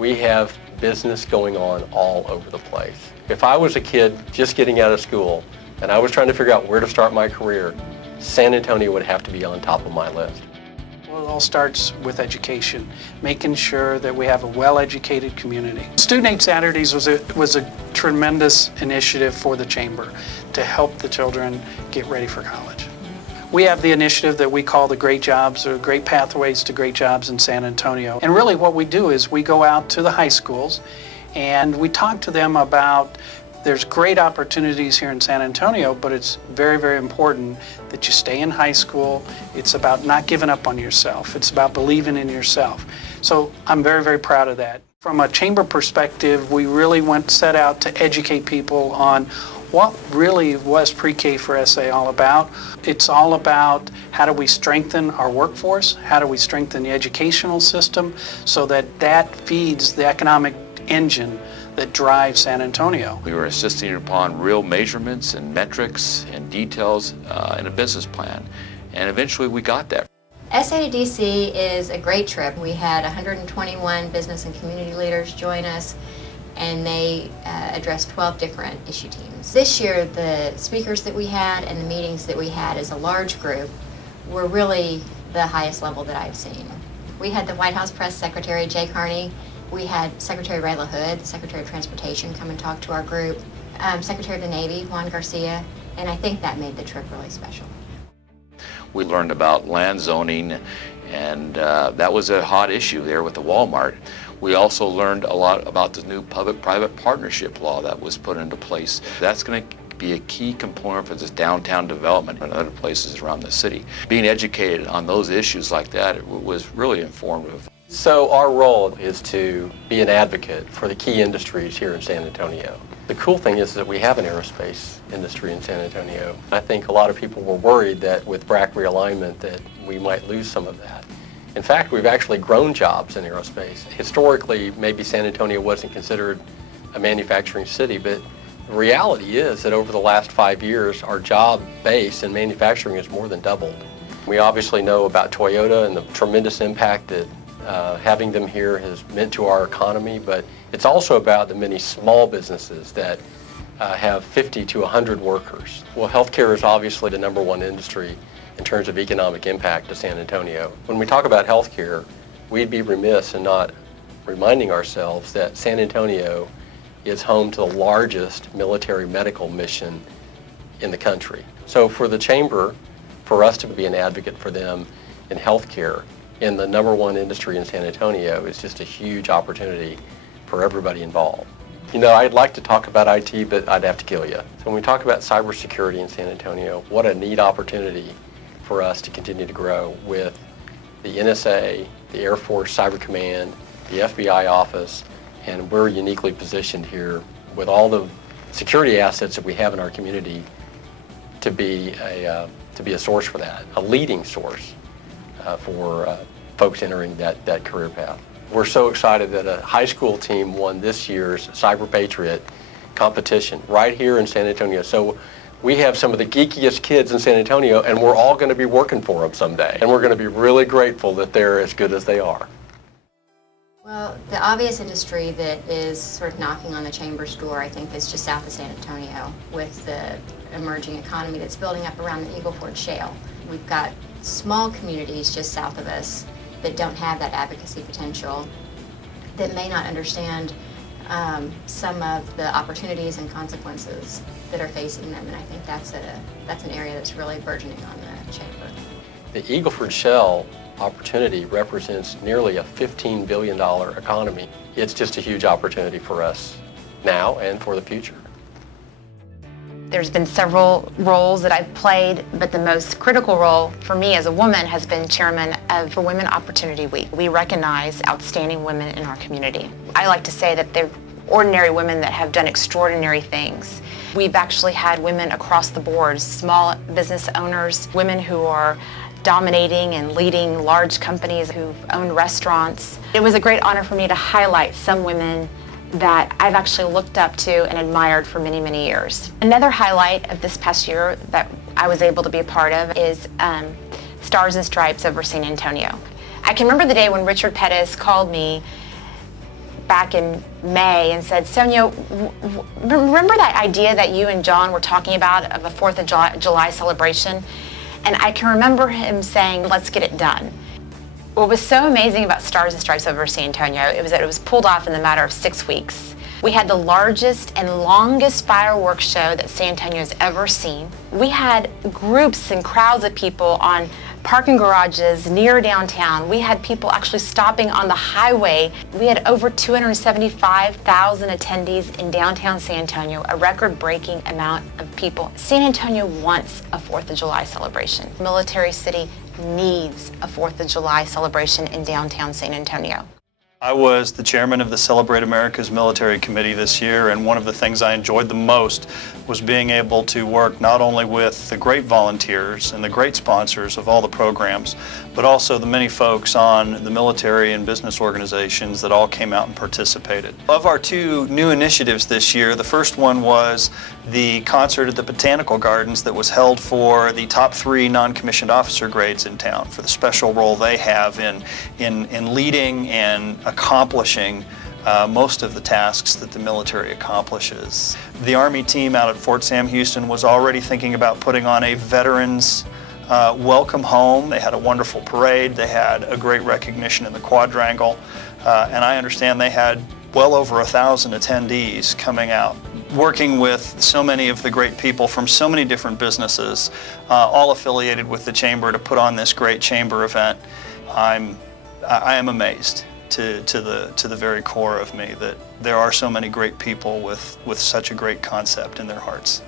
We have business going on all over the place. If I was a kid just getting out of school and I was trying to figure out where to start my career, San Antonio would have to be on top of my list. Well, it all starts with education, making sure that we have a well-educated community. Student Aid Saturdays was a tremendous initiative for the Chamber to help the children get ready for college. We have the initiative that we call the Great Jobs, or Great Pathways to Great Jobs in San Antonio. And really what we do is we go out to the high schools and we talk to them about there's great opportunities here in San Antonio, but it's very, very important that you stay in high school. It's about not giving up on yourself. It's about believing in yourself. So I'm very, very proud of that. From a chamber perspective, we really set out to educate people on what really was Pre-K for SA all about. It's all about how do we strengthen our workforce, how do we strengthen the educational system so that that feeds the economic engine that drives San Antonio. We were insisting upon real measurements and metrics and details in a business plan, and eventually we got that. SA to DC is a great trip. We had 121 business and community leaders join us, and they addressed 12 different issue teams. This year, the speakers that we had and the meetings that we had as a large group were really the highest level that I've seen. We had the White House Press Secretary, Jay Carney. We had Secretary Rayla Hood, Secretary of Transportation, come and talk to our group, Secretary of the Navy, Juan Garcia, and I think that made the trip really special. We learned about land zoning, and that was a hot issue there with the Walmart. We also learned a lot about the new public-private partnership law that was put into place. That's going to be a key component for this downtown development and other places around the city. Being educated on those issues like that was really informative. So our role is to be an advocate for the key industries here in San Antonio. The cool thing is that we have an aerospace industry in San Antonio. I think a lot of people were worried that with BRAC realignment that we might lose some of that. In fact, we've actually grown jobs in aerospace. Historically, maybe San Antonio wasn't considered a manufacturing city, but the reality is that over the last 5 years, our job base in manufacturing has more than doubled. We obviously know about Toyota and the tremendous impact that having them here has meant to our economy, but it's also about the many small businesses that have 50 to 100 workers. Well, healthcare is obviously the #1 industry in terms of economic impact to San Antonio. When we talk about healthcare, we'd be remiss in not reminding ourselves that San Antonio is home to the largest military medical mission in the country. So for the Chamber, for us to be an advocate for them in healthcare in the #1 industry in San Antonio is just a huge opportunity for everybody involved. You know, I'd like to talk about IT, but I'd have to kill you. So when we talk about cybersecurity in San Antonio, what a neat opportunity for us to continue to grow with the NSA, the Air Force Cyber Command, the FBI office, and we're uniquely positioned here with all the security assets that we have in our community to be a source for that, a leading source for folks entering that career path. We're so excited that a high school team won this year's Cyber Patriot competition right here in San Antonio. So we have some of the geekiest kids in San Antonio, and we're all going to be working for them someday. And we're going to be really grateful that they're as good as they are. Well, the obvious industry that is sort of knocking on the Chamber's door, I think, is just south of San Antonio with the emerging economy that's building up around the Eagle Ford Shale. We've got small communities just south of us that don't have that advocacy potential, that may not understand some of the opportunities and consequences that are facing them, and I think that's an area that's really burgeoning on the Chamber. The Eagle Ford Shale opportunity represents nearly a $15 billion economy. It's just a huge opportunity for us now and for the future. There's been several roles that I've played, but the most critical role for me as a woman has been chairman of Women Opportunity Week. We recognize outstanding women in our community. I like to say that they're ordinary women that have done extraordinary things. We've actually had women across the board, small business owners, women who are dominating and leading large companies who've owned restaurants. It was a great honor for me to highlight some women that I've actually looked up to and admired for many, many years. Another highlight of this past year that I was able to be a part of is Stars and Stripes over San Antonio. I can remember the day when Richard Pettis called me back in May and said, Sonya, remember that idea that you and John were talking about of a 4th of July celebration? And I can remember him saying, let's get it done. What was so amazing about Stars and Stripes over San Antonio, it was that it was pulled off in the matter of 6 weeks. We had the largest and longest fireworks show that San Antonio has ever seen. We had groups and crowds of people on parking garages near downtown. We had people actually stopping on the highway. We had over 275,000 attendees in downtown San Antonio, a record-breaking amount of people. San Antonio wants a 4th of July celebration. Military City needs a 4th of July celebration in downtown San Antonio. I was the chairman of the Celebrate America's Military Committee this year, and one of the things I enjoyed the most was being able to work not only with the great volunteers and the great sponsors of all the programs, but also the many folks on the military and business organizations that all came out and participated. Of our 2 new initiatives this year, the first one was the concert at the Botanical Gardens that was held for the top 3 non-commissioned officer grades in town for the special role they have in leading and accomplishing most of the tasks that the military accomplishes. The Army team out at Fort Sam Houston was already thinking about putting on a veterans welcome home. They had a wonderful parade. They had a great recognition in the quadrangle. And I understand they had well over 1,000 attendees coming out, working with so many of the great people from so many different businesses, all affiliated with the Chamber to put on this great Chamber event. I am amazed to the very core of me that there are so many great people with such a great concept in their hearts.